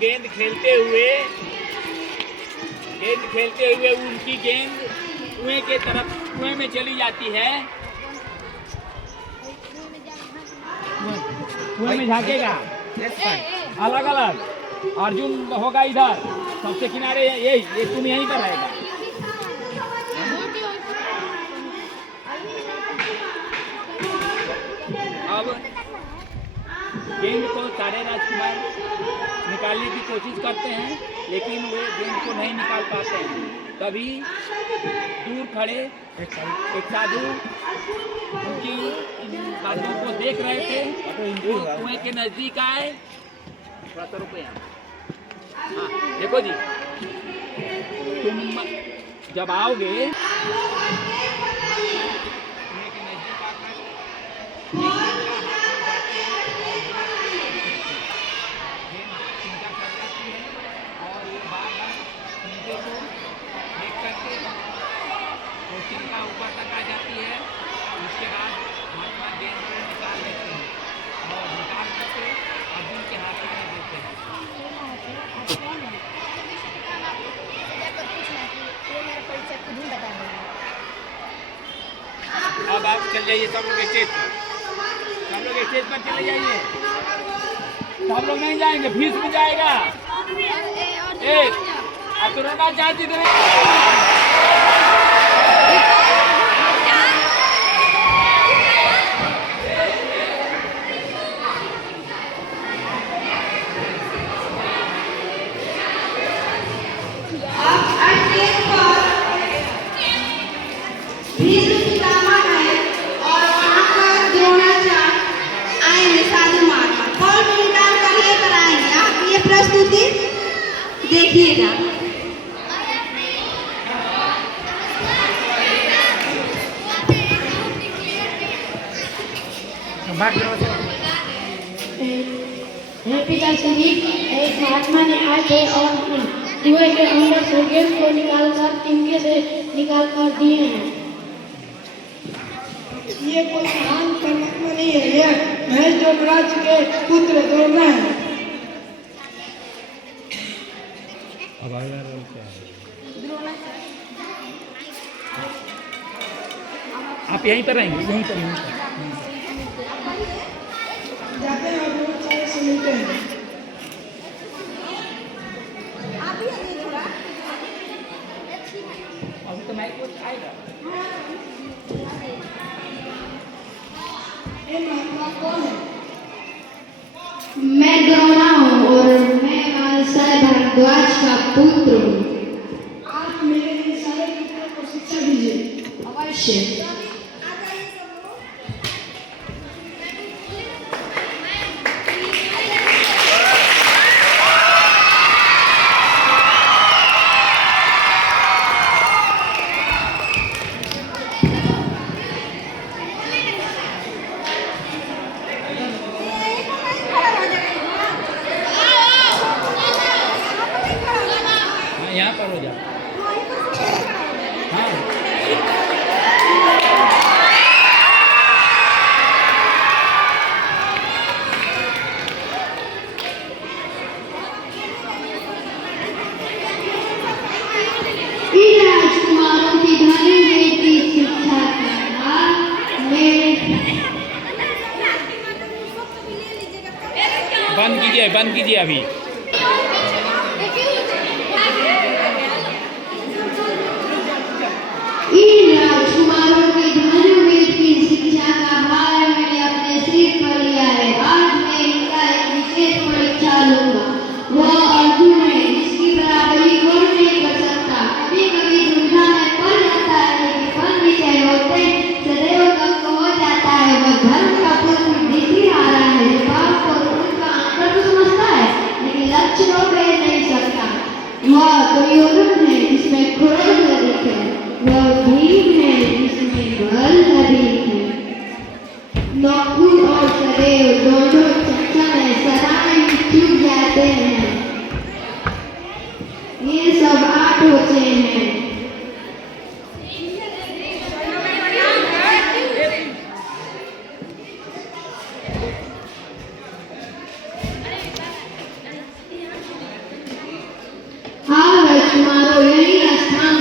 गेंद खेलते हुए उनकी गेंद कुएं के तरफ कुएं में चली जाती है। कुएं में झांकेगा अलग अलग। अर्जुन होगा इधर सबसे किनारे, ये तुम यहीं पर रहेगा। अब गेंद को सारे राजकुमार निकालने की कोशिश करते हैं, लेकिन वे गेंद को नहीं निकाल पाते हैं। तभी दूर खड़े एक साधु उनकी बातों को देख रहे थे। वो कुएं के नजदीक आए। थोड़ा सा रुको यहाँ। हाँ देखो जी, तुम जब आओगे ऊपर तक आ जाती है। उसके बाद महात्मा गेंद को निकाल लेते हैं और निकाल करके अर्जुन के हाथ में देते हैं। अब आप चल जाइए सब लोग स्टेज पर, चले जाइए। सब लोग नहीं जाएंगे, फीस भी जाएगा। एक अब तो रोना चाहती थी। देखिएगा। पिताश्री, एक महात्मा ने आए थे और कुएं के अंदर से गेंद को निकालकर तिनके से निकाल कर दिए हैं। ये कोई महान परमात्मा नहीं है, ये महेश जोगराज के पुत्र द्रोण है। आप यहीं पर रहेंगे, यहीं पर जाते हैं और बहुत सारे से मिलते हैं। अभी तो मैं कुछ आएगा। ये महात्मा कौन है? मैं द्रोणा हूँ और मैं मानसा भारद्वाज का पुत्र हूँ। आप मेरे इन सारे पुत्रों को शिक्षा दीजिए। अवश्य। यहाँ पर हो जाए। हाँ राजकुमारों की धनी बेटी शिक्षा बंद कीजिए अभी। राजकुमारों की धनी बेटी शिक्षा का भार मैंने अपने सिर पर लिया है। आज मैं इनका एक विशेष परीक्षा लूंगा। वह अर्जुन है, इसकी बराबरी कोई नहीं कर सकता। कभी कभी दुविधा में पड़ जाता है, लेकिन फल विजय होते सदैव तक हो जाता है। वह धर्म का पुत्र जीत ही आ रहा है। जो बाप और उनका अंतर तो समझता है, लेकिन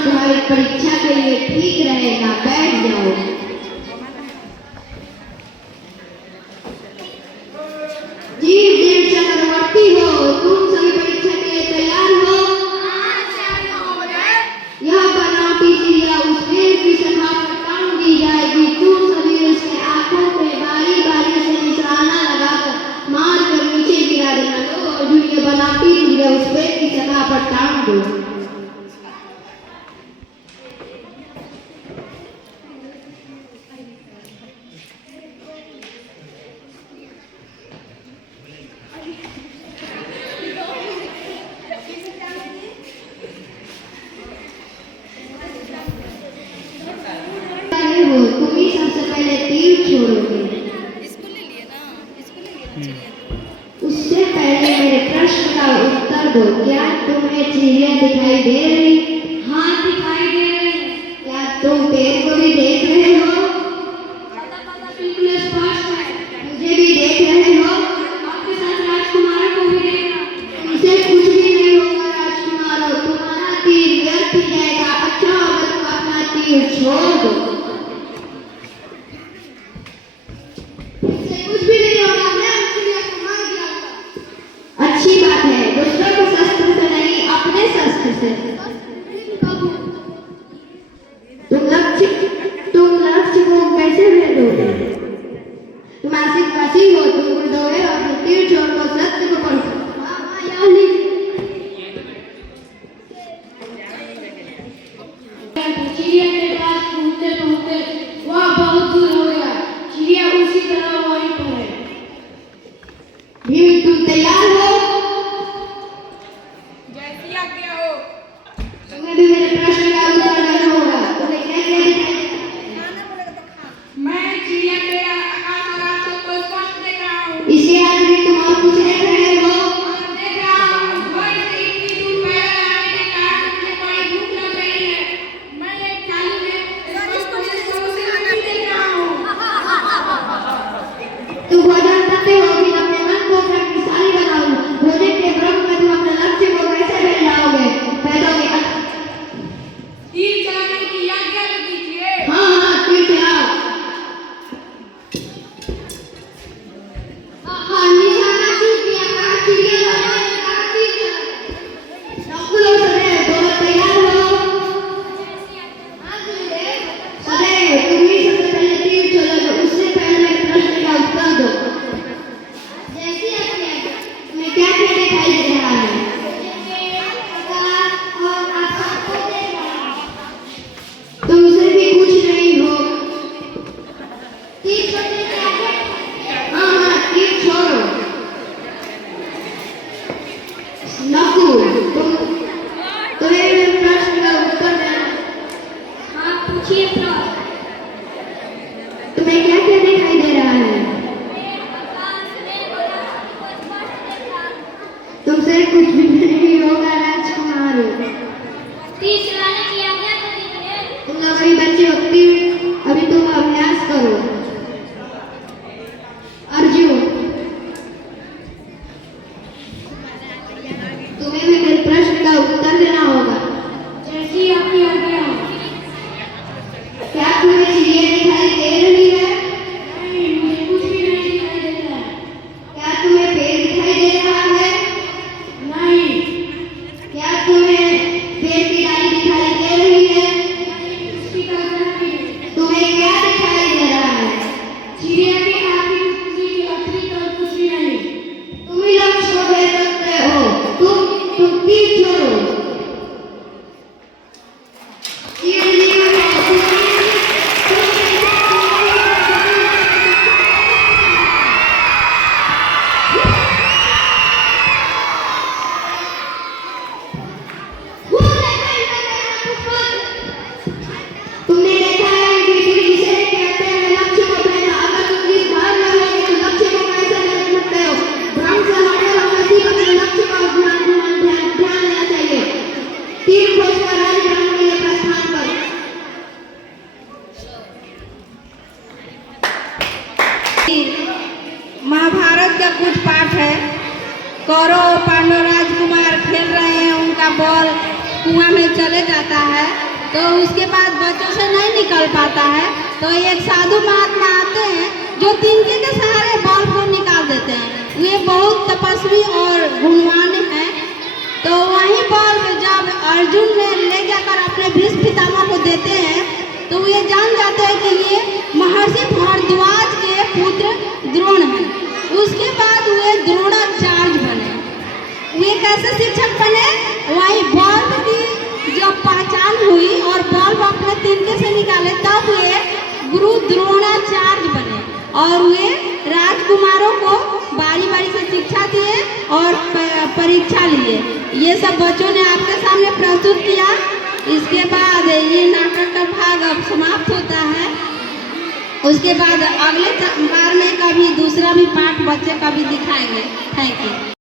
तुम्हारी परीक्षा के लिए ठीक रहेगा। बैठ जाओ। जीव देव चक्रवर्ती हो, तुम सभी परीक्षा के लिए तैयार हो? यह बनावटी चिड़िया उस पेड़ की शाखा पर टांग दी जाएगी। तुम सभी उसके आंखों पे बारी बारी से निशाना लगाकर मार कर नीचे गिरा देना। लो अर्जुन, ये बनावटी चिड़िया उस पेड़ की शाखा पर टांग दो। तुम ही सबसे पहले तीर छोड़ोगे। उससे पहले मेरे प्रश्न का उत्तर दो। क्या तुम्हें चिड़िया दिखाई दे रही? हाँ, दिखाई दे रही। क्या तुम पेड़ को भी देख रहे हो? बिल्कुल स्पष्ट है। मुझे भी देख रहे हो? आपके साथ राजकुमार को भी देख रहा हूं। तुमसे कुछ भी नहीं होगा राजकुमार, तुम्हारा तीर व्यर्थ जाएगा। अच्छा होगा तुम अपना तीर छोड़ दो। अच्छी बात है, दूसरों के शस्त्र से नहीं, अपने शस्त्र से। तुम लक्ष्य को कैसे भेदोगे? तुम आशिकवासी हो, तुम गुरुदोगे और अपने तीर छोड़कर सत्य को पढ़ो। चिड़िया के पास पहुंचते पहुंचते वह बहुत दूर हो गया। चिड़िया उसी तरह वहीं पर है। भीम, तुम तैयार हो? जैसी आज्ञा हो। तुम्हें भी मेरे प्रश्न का उत्तर देना होगा। तुम्हें क्या क्या दिखाई? मैं चिड़िया के आकाश और आकाश को स्पष्ट देख रहा हूँ। इसके आगे तुम और कुछ देख रहे हो? और देख रहा हूँ। घर से इतनी दूर पैदल आने के कारण मुझे बड़ी भूख लग रही है। मैं एक थाली में देख रहा हूँ। तुम भोजन करते हो कि अपने मन को शक्तिशाली बनाओ। भोजन के ब्रह्म में तुम अपने लक्ष्य को कैसे फैलाओगे? तीर चलाने की आज्ञा दीजिए। हाँ, तीर चलाओ। निशाना चूक गया। कहाँ चिड़िया लगाने का तीर चलाओ। सबको लोग सदैव दोनों तैयार हो? सदैव तुम ही सबसे पहले तीर छोड़ोगे। उससे पहले मेरे प्रश्न का उत्तर दो। जैसी आज्ञा। तुम्हें क्या क्या दिखाई दे रहा है? और आकाश को देख रहा है। तुमसे भी कुछ नहीं हो। तीर छोड़ने की आज्ञा। हाँ, तीर छोड़ो। नकुल, तुम्हें मेरे प्रश्न का उत्तर देना। हाँ, पूछिए प्रश्न। तुम्हें क्या क्या दिखाई दे रहा है? तुमसे कुछ भी नहीं होगा राजकुमार। तीर चलाने की आज्ञा दीजिए। तुम लोग अभी बच्चे हो, तीर अभी तुम अभ्यास करो। अर्जुन, तुम्हें भी मेरे प्रश्न का उत्तर देना होगा। जैसी आपकी आज्ञा। क्या तुम्हें चिड़िया दिखाई दे रही है? नहीं, मुझे कुछ भी नहीं दिखाई देता है। क्या तुम्हें पेड़ दिखाई दे रहा है? नहीं। क्या तुम्हें पेड़ की डाली दिखाई दे रही है? उसकी कल्पना नहीं। तुम्हें क्या दिखाई दे रहा है? चिड़िया की आँखें की अतिरिक्त और कुछ भी नहीं। तुम ही लक्ष्य को भेद सकते हो। तुम तीर छोड़ो। तीर लिए तुमने देखा है कि जिसे कहते हैं लक्ष्य को भेदना। अगर तुम इस भार में होगे तो लक्ष्य को कैसे भेद सकते हो? भ्रम से हटे होकर सिर्फ अपने लक्ष्य का ध्यान देना चाहिए। तीर खोजकर राजग्राम के लिए प्रस्थान करो। महाभारत का कुछ पाठ है। कौरव और पांडव राजकुमार खेल रहे हैं। उनका बॉल कुआं में चले जाता है। तो उसके बाद बच्चों से नहीं निकल पाता है, तो एक साधु महात्मा आते हैं जो तिनके के सहारे बॉल को निकाल देते हैं। वे बहुत तपस्वी और गुणवान हैं। तो वहीं पर जब अर्जुन ने ले जाकर अपने भीष्म पितामह को देते हैं, तो वे जान जाते हैं कि ये महर्षि भारद्वाज के पुत्र द्रोण हैं। उसके बाद वे द्रोणाचार्य बने। वे कैसे शिक्षक बने? वही बल्ब की जब पहचान हुई और बल्ब अपने तिनके से निकाले, तब वे गुरु द्रोणाचार्य बने और वे राजकुमारों को बारी बारी से शिक्षा दिए और परीक्षा लिए। ये सब बच्चों ने आपके सामने प्रस्तुत किया। इसके बाद ये नाटक का भाग अब समाप्त होता है। उसके बाद अगले बार में कभी दूसरा भी पाठ बच्चे का भी दिखाएंगे। Thank you.